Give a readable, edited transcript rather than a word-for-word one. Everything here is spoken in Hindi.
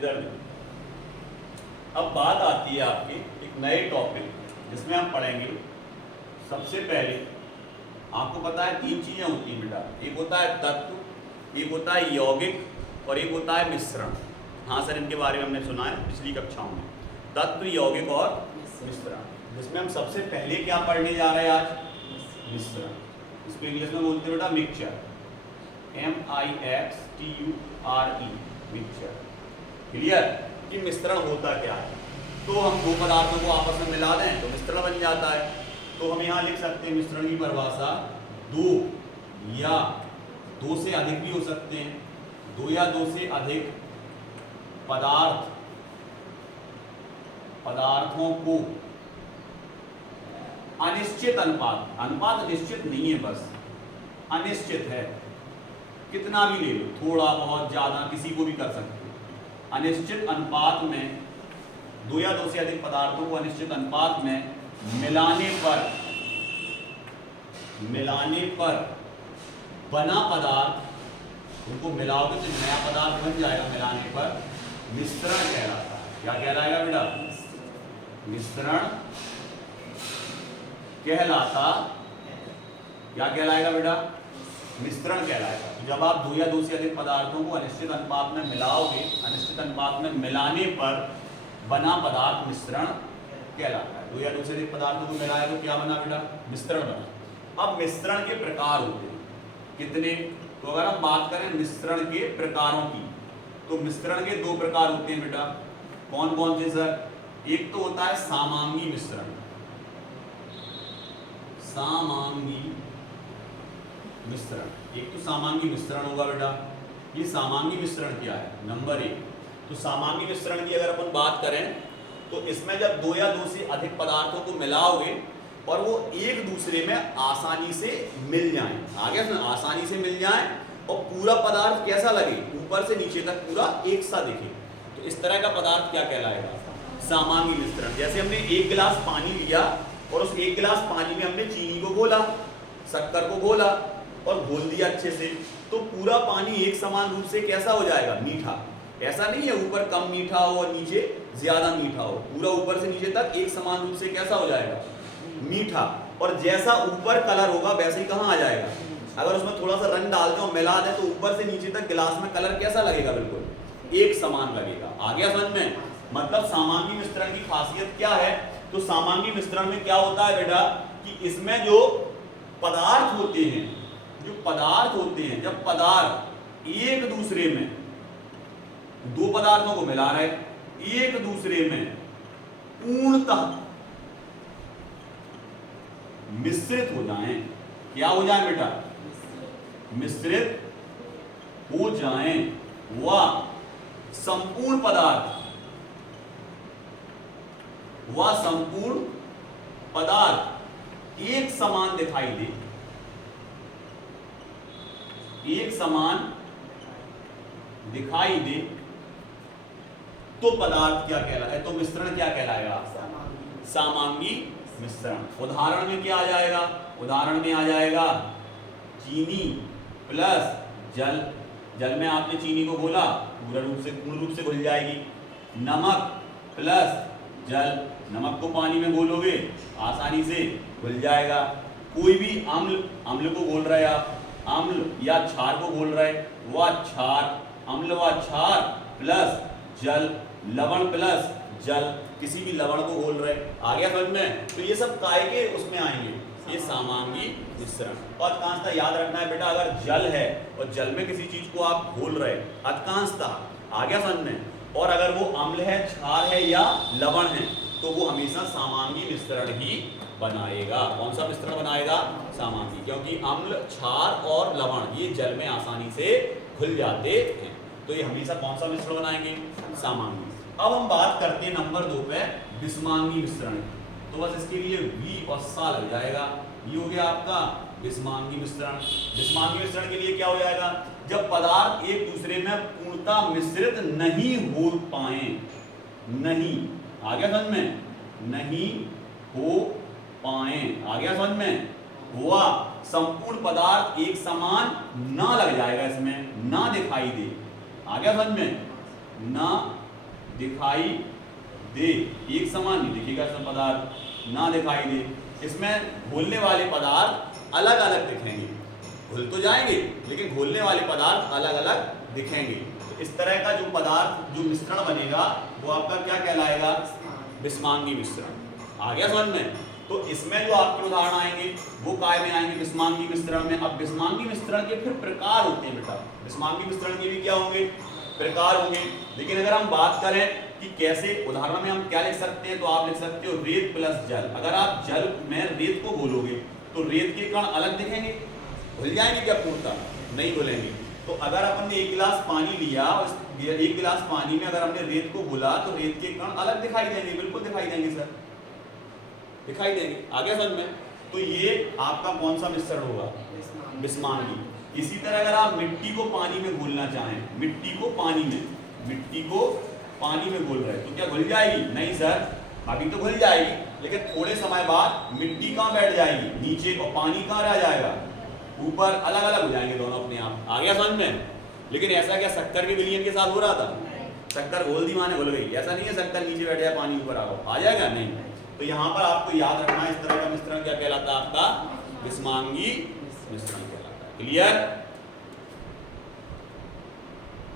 इधर देखो। अब बात आती है आपकी एक नए टॉपिक जिसमें हम पढ़ेंगे। सबसे पहले आपको पता है 3 चीजें होती हैं बेटा, एक होता है तत्व, एक होता है यौगिक और एक होता है मिश्रण। हाँ सर, इनके बारे में हमने सुना है पिछली कक्षाओं में, तत्व, यौगिक और मिश्रण। जिसमें हम सबसे पहले क्या पढ़ने जा रहे हैं आज? मिश्रण। इसको इंग्लिश में बोलते हैं बेटा मिक्सचर, MIXTURE, मिक्सचर। क्लियर कि मिश्रण होता क्या है? तो हम दो पदार्थों को आपस में मिला दें तो मिश्रण बन जाता है। तो हम यहाँ लिख सकते हैं मिश्रण की परिभाषा, दो या दो से अधिक भी हो सकते हैं, दो या दो से अधिक पदार्थों को अनिश्चित अनुपात निश्चित नहीं है, बस अनिश्चित है, कितना भी ले लो, थोड़ा बहुत ज्यादा किसी को भी कर सकते हो। अनिश्चित अनुपात में दो या दो से अधिक पदार्थों को अनिश्चित अनुपात में मिलाने पर बना पदार्थ, उनको मिलाओगे तो नया पदार्थ बन जाएगा, मिलाने पर मिश्रण कहलाता है। क्या कहलाएगा बेटा? मिश्रण कहलाता। क्या कहलाएगा बेटा? मिश्रण कहलाएगा। तो जब आप दो या दो से अधिक पदार्थों को अनिश्चित अनुपात में मिलाओगे, अनिश्चित अनुपात में मिलाने पर बना पदार्थ मिश्रण कहलाता है। दो या दो से अधिक पदार्थों को मिलाया तो क्या बना बेटा? मिश्रण बना। अब मिश्रण के प्रकार होते हैं कितने? तो अगर हम बात करें मिश्रण के प्रकारों की, तो मिश्रण के दो प्रकार होते हैं बेटा। कौन कौन से सर? एक तो होता है सामांगी मिश्रण। सामांगी मिश्रण, एक तो सामांगी मिश्रण होगा बेटा। ये सामांगी मिश्रण क्या है? नंबर 1 तो सामांगी मिश्रण की अगर अपन बात करें तो इसमें जब दो या दो से अधिक पदार्थों को मिलाओगे और वो एक दूसरे में आसानी से मिल जाएं, आगे सुन, आसानी से मिल जाएं और पूरा पदार्थ कैसा लगे? ऊपर से नीचे तक पूरा एक सा दिखे, तो इस तरह का पदार्थ क्या कहलाएगा? सामांगी मिश्रण। जैसे हमने एक गिलास पानी लिया और उस एक गिलास पानी में हमने चीनी को घोला, शक्कर को घोला और घोल दिया अच्छे से, तो पूरा पानी एक समान रूप से कैसा हो जाएगा? मीठा। ऐसा नहीं है ऊपर कम मीठा हो और नीचे ज्यादा मीठा हो, पूरा ऊपर से नीचे तक एक समान रूप से कैसा हो जाएगा? मीठा। और जैसा ऊपर कलर होगा वैसे ही कहाँ आ जाएगा? अगर उसमें थोड़ा सा रंग डाल दें और मिला दें तो ऊपर से नीचे तक गिलास में कलर कैसा लगेगा? बिल्कुल एक समान लगेगा। आ गया समझ में? मतलब सामांगी मिश्रण की खासियत क्या है? तो सामांगी मिश्रण में क्या होता है बेटा कि इसमें जो पदार्थ होते हैं, जब पदार्थ एक दूसरे में, दो पदार्थों को मिला रहे, एक दूसरे में पूर्णतः मिश्रित हो जाएं। क्या हो जाए बेटा? मिश्रित हो जाएं, वह संपूर्ण पदार्थ एक समान दिखाई दे, तो पदार्थ क्या कहलाएगा? तो मिश्रण क्या कहलाएगा? सामांगी मिश्रण। उदाहरण में क्या आ जाएगा? उदाहरण में आ जाएगा चीनी प्लस जल। जल में आपने चीनी को घोला, पूर्ण रूप से घुल जाएगी। नमक प्लस जल, नमक को पानी में घोलोगे आसानी से घुल जाएगा। कोई भी अम्ल को घोल रहे आप, अम्ल या क्षार को घोल रहे, वह क्षार, अम्ल व क्षार प्लस जल, लवण प्लस जल, किसी भी लवण को घोल रहे। आ गया समझ में? तो ये सब काय के उसमें आएंगे, ये सामांगी मिश्रण। और अधिकांशतः याद रखना है बेटा, अगर जल है और जल में किसी चीज को आप घोल रहे, अधिकांशतः, आ गया समझ में? और अगर वो अम्ल है, क्षार है या लवण है तो वो हमेशा सामांगी मिश्रण ही बनाएगा। कौन सा मिश्रण बनाएगा? सामांगी। क्योंकि अम्ल, क्षार और लवण ये जल में आसानी से घुल जाते हैं, तो ये हमेशा कौन सा मिश्रण बनाएंगे? सामांगी। अब हम बात करते हैं नंबर 2 पे, विषमांगी मिश्रण। तो बस इसके लिए वी और सा लग जाएगा। ये हो गया आपका विषमांगी मिश्रण। विषमांगी मिश्रण के लिए क्या हो जाएगा? जब पदार्थ एक दूसरे में पूर्णतः मिश्रित नहीं हो पाए, नहीं, आ गया समझ में? नहीं हो पाए, आ गया समझ में? हुआ संपूर्ण पदार्थ एक समान ना लग जाएगा, इसमें ना दिखाई दे, आ गया समझ में? ना दिखाई दे, एक समान नहीं दिखेगा सब पदार्थ, ना दिखाई दे। इसमें घोलने वाले पदार्थ अलग अलग दिखेंगे, घुल तो जाएंगे लेकिन घोलने वाले पदार्थ अलग अलग दिखेंगे। तो इस तरह का जो पदार्थ जो मिश्रण बनेगा वो आपका क्या कहलाएगा? विस्मांगी मिश्रण। आ गया समझ में? तो इसमें जो आपके उदाहरण आएंगे वो काय में आएंगे? विस्मांगी मिश्रण में। अब विस्मांगी मिश्रण के फिर प्रकार होते हैं बेटा, विस्मांगी मिश्रण के भी क्या होंगे? प्रकार होंगे। लेकिन अगर हम बात करें कि कैसे, उदाहरण में हम क्या लिख सकते हैं, तो आप लिख सकते हो रेत प्लस जल। अगर आप जल में रेत को घोलोगे तो रेत के कण अलग दिखेंगे, घुल जाएंगे क्या पूर्णतः? नहीं घुलेंगे। तो अगर अपन ने 1 गिलास पानी लिया, उस 1 गिलास पानी में अगर हमने रेत को घोला तो रेत के कण अलग दिखाई देंगे, बिल्कुल दिखाई देंगे सर, दिखाई देंगे। आगे समझ में? तो ये आपका कौन सा मिश्रण होगा? विस्मांगी। इसी तरह अगर आप मिट्टी को पानी में घोलना चाहें, मिट्टी को पानी में घोल रहे तो क्या घुल जाएगी? नहीं सर, अभी तो घुल जाएगी लेकिन थोड़े समय बाद मिट्टी कहाँ बैठ जाएगी? नीचे, और पानी कहाँ रह जाएगा? ऊपर। अलग अलग हो जाएंगे दोनों अपने आप। आ गया समझ में? लेकिन ऐसा क्या शक्कर के विलयन के साथ हो रहा था? शक्कर घोल दी माने घुल गई, ऐसा नहीं है शक्कर नीचे बैठ जाए पानी ऊपर आ जाएगा, नहीं। तो यहाँ पर आपको याद रखना है इस तरह का मिश्रण क्या कहलाता है? आपका विस्मांगी मिश्रण कहलाता है। क्लियर?